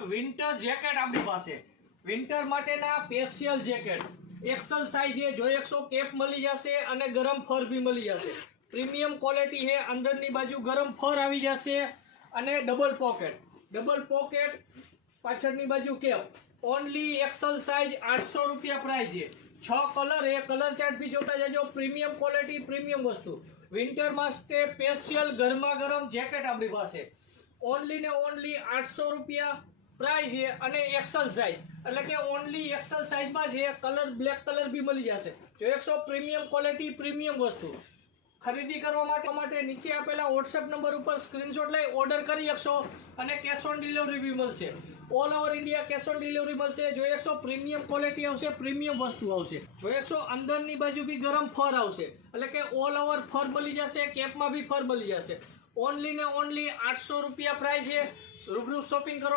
Winter jacket આપણી પાસે winter માટેના સ્પેશિયલ જેકેટ એક્સેલ સાઇઝ છે, જોઈ શકશો. કેપ મળી જશે અને ગરમ ફર બી મળી જશે. પ્રીમિયમ ક્વોલિટી છે. અંદરની બાજુ ગરમ ફર આવી જશે અને ડબલ પોકેટ પાછળની બાજુ કેપ. ઓનલી એક્સેલ સાઇઝ 800 રૂપિયા પ્રાઇસ છે. 6 કલર એ કલર ચાર્ટ બી જોતા જજો. પ્રીમિયમ ક્વોલિટી, પ્રીમિયમ વસ્તુ. વિન્ટર માટે સ્પેશિયલ ગરમા ગરમ જેકેટ આપણી પાસે ઓનલી ને ઓનલી 800 રૂપિયા પ્રાઇસ છે અને એક્સેલ સાઇઝ એટલે કે ઓનલી એક્સેલ સાઇઝમાં છે. કલર બ્લેક કલર બી મળી જશે. જો 100 પ્રીમિયમ ક્વોલિટી, પ્રીમિયમ વસ્તુ. ખરીદી કરવા માટે નીચે આપેલા વોટ્સએપ નંબર ઉપર સ્ક્રીનશોટ લઈ ઓર્ડર કરી શકશો અને કેશ ઓન ડિલિવરી બી મળશે. All over India cash on delivery મળશે. જોઈ શકશો પ્રીમિયમ ક્વોલિટી આવશે, પ્રીમિયમ વસ્તુ આવશે. જોઈ શકશો અંદરની બાજુ બી ગરમ ફર આવશે એટલે કે ઓલ ઓવર ફર મળી જશે. કેપમાં બી ફર મળી જશે. ઓનલી ને ઓનલી 800 રૂપિયા પ્રાઇસ છે. રૂબરૂ શોપિંગ કરવા